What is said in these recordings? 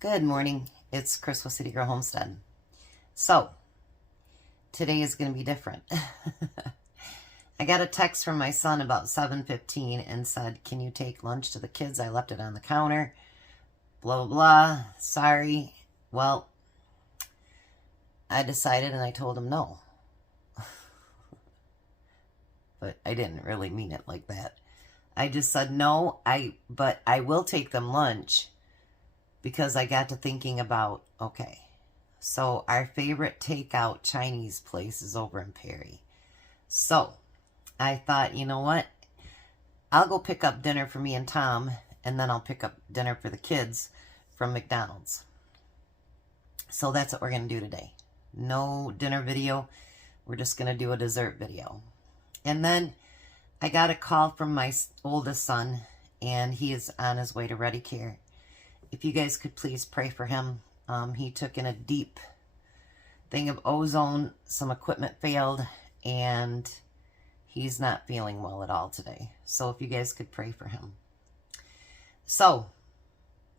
Good morning. It's Chris with City Girl Homestead. So, today is going to be different. I got a text from my son about 7:15 and said, "Can you take lunch to the kids? I left it on the counter. Blah, blah, blah. Sorry." Well, I decided and I told him no. But I didn't really mean it like that. I just said no, but I will take them lunch. Because I got to thinking about, okay, so our favorite takeout Chinese place is over in Perry. So I thought, you know what? I'll go pick up dinner for me and Tom, and then I'll pick up dinner for the kids from McDonald's. So that's what we're going to do today. No dinner video. We're just going to do a dessert video. And then I got a call from my oldest son, and he is on his way to Ready Care. If you guys could please pray for him. He took in a deep thing of ozone. Some equipment failed, and he's not feeling well at all today. So if you guys could pray for him. So,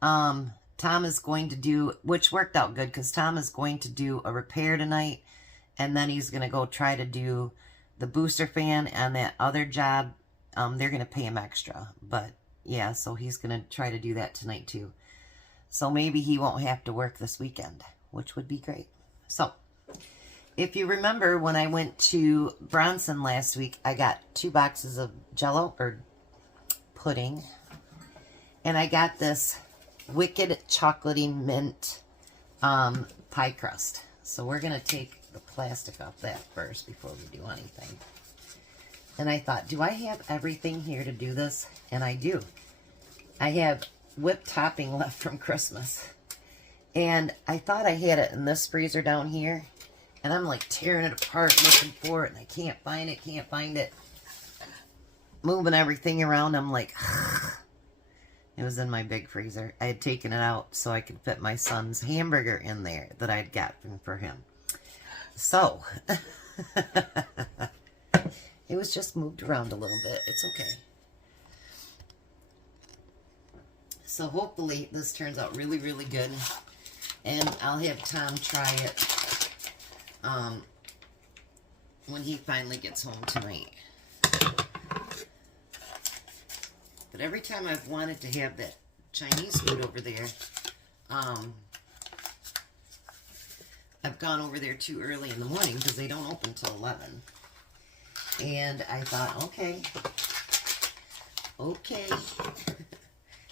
Tom is going to do, which worked out good, because Tom is going to do a repair tonight, and then he's going to go try to do the booster fan and that other job. They're going to pay him extra, but yeah, so he's going to try to do that tonight too. So maybe he won't have to work this weekend, which would be great. So, if you remember when I went to Bronson last week, I got 2 boxes of Jell-O, or pudding. And I got this Wicked Chocolatey Mint pie crust. So we're going to take the plastic off that first before we do anything. And I thought, do I have everything here to do this? And I do. I have whipped topping left from Christmas, and I thought I had it in this freezer down here, and I'm like tearing it apart looking for it, and I can't find it, moving everything around. I'm like, it was in my big freezer. I had taken it out so I could fit my son's hamburger in there that I'd gotten for him. So it was just moved around a little bit. It's okay. So hopefully this turns out really, really good. And I'll have Tom try it when he finally gets home tonight. But every time I've wanted to have that Chinese food over there, I've gone over there too early in the morning because they don't open till 11. And I thought, okay.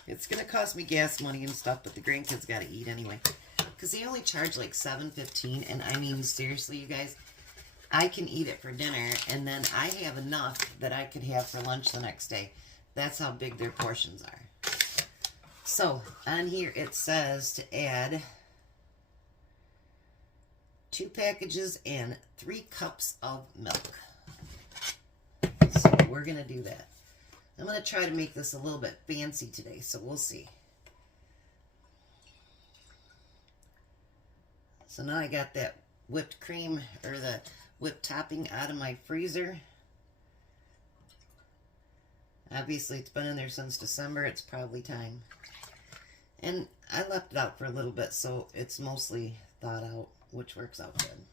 It's going to cost me gas money and stuff, but the grandkids got to eat anyway. Because they only charge like $7.15, and I mean, seriously, you guys, I can eat it for dinner, and then I have enough that I could have for lunch the next day. That's how big their portions are. So, on here it says to add 2 packages and 3 cups of milk. So, we're going to do that. I'm going to try to make this a little bit fancy today, so we'll see. So now I got that whipped cream, or the whipped topping, out of my freezer. Obviously, it's been in there since December. It's probably time. And I left it out for a little bit, so it's mostly thawed out, which works out good.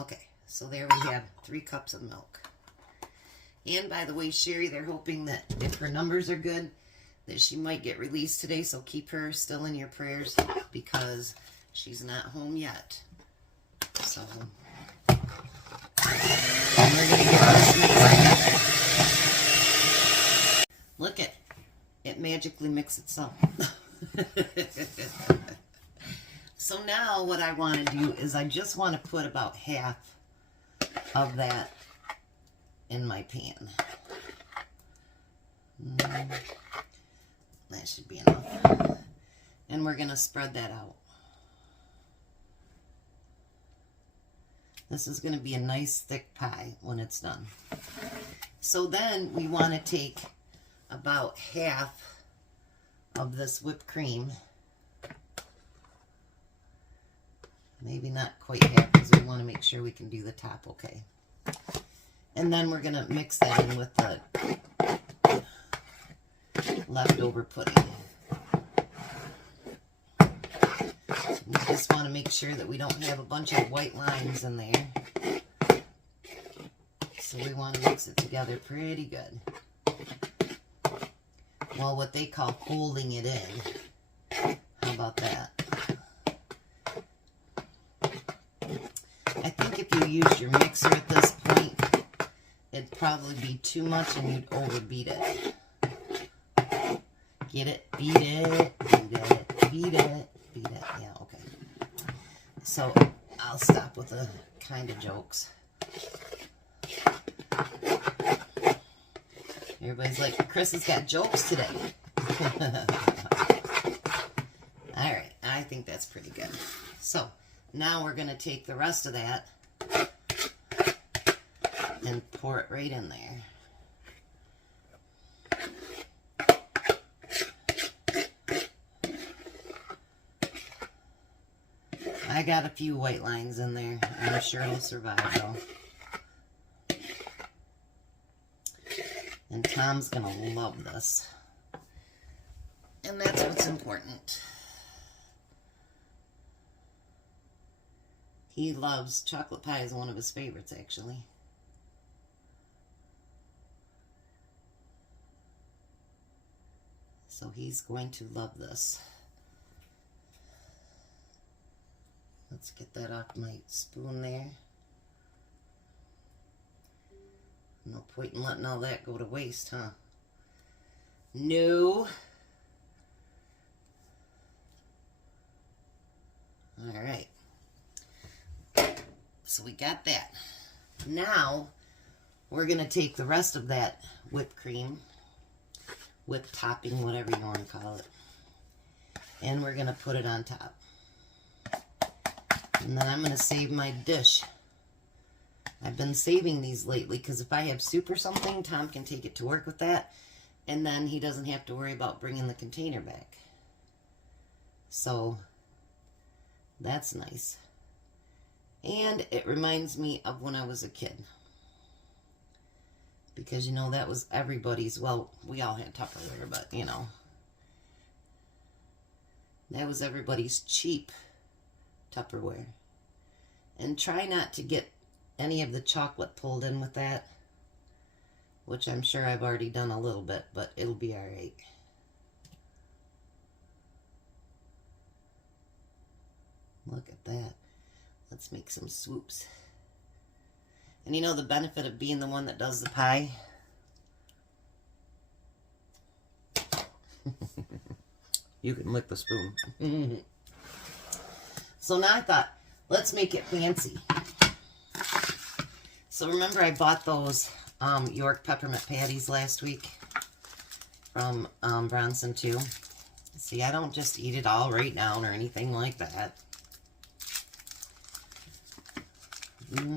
Okay, so there we have 3 cups of milk. And by the way, Sherry, they're hoping that if her numbers are good, that she might get released today. So keep her still in your prayers because she's not home yet. So, and we're going to get this mixed. Look it magically mixed itself. So now what I want to do is I just want to put about half of that in my pan. That should be enough. And we're going to spread that out. This is going to be a nice thick pie when it's done. So then we want to take about half of this whipped cream. Maybe not quite half because we want to make sure we can do the top okay. And then we're going to mix that in with the leftover pudding. just want to make sure that we don't have a bunch of white lines in there. So we want to mix it together pretty good. Well, what they call holding it in. How about that? I think if you used your mixer at this point, it'd probably be too much and you'd overbeat it. Get it? Beat it, beat it, beat it, beat it. Yeah, okay. So I'll stop with the kind of jokes. Everybody's like, Chris has got jokes today. Alright, I think that's pretty good. So now we're going to take the rest of that and pour it right in there. I got a few white lines in there. I'm sure it'll survive though. And Tom's gonna love this. And that's what's important. He loves chocolate pie, is one of his favorites actually. So he's going to love this. Let's get that off my spoon there. No point in letting all that go to waste, huh? No. All right. So we got that. Now, we're going to take the rest of that whipped cream, whipped topping, whatever you want to call it, and we're going to put it on top. And then I'm going to save my dish. I've been saving these lately because if I have soup or something, Tom can take it to work with that, and then he doesn't have to worry about bringing the container back. So that's nice. And it reminds me of when I was a kid. Because, you know, that was everybody's, well, we all had Tupperware, but, you know, that was everybody's cheap Tupperware. And try not to get any of the chocolate pulled in with that, which I'm sure I've already done a little bit, but it'll be all right. Look at that. Let's make some swoops. And you know the benefit of being the one that does the pie? You can lick the spoon. So now I thought, let's make it fancy. So remember I bought those York peppermint patties last week from Bronson too. See, I don't just eat it all right now or anything like that.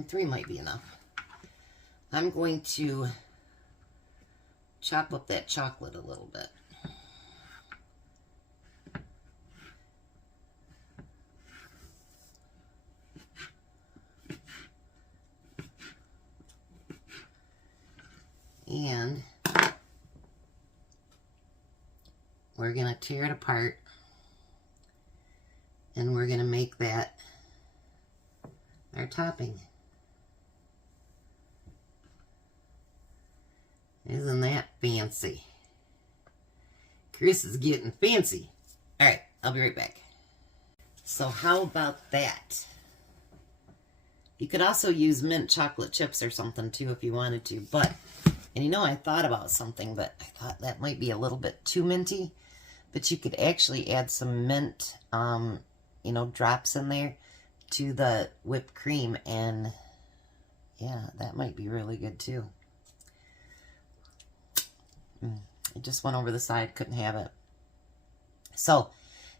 3 might be enough. I'm going to chop up that chocolate a little bit. And we're going to tear it apart, and we're going to make that our topping. Isn't that fancy? Chris is getting fancy. All right, I'll be right back. So how about that? You could also use mint chocolate chips or something too if you wanted to, but, and you know, I thought about something, but I thought that might be a little bit too minty, but you could actually add some mint, you know, drops in there to the whipped cream, and yeah, that might be really good too. It just went over the side, couldn't have it. So,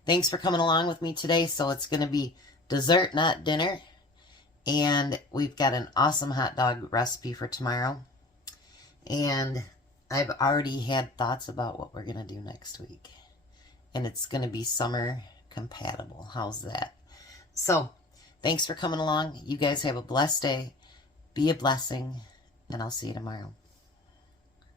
thanks for coming along with me today. So it's going to be dessert, not dinner. And we've got an awesome hot dog recipe for tomorrow. And I've already had thoughts about what we're going to do next week. And it's going to be summer compatible. How's that? So, thanks for coming along. You guys have a blessed day. Be a blessing. And I'll see you tomorrow.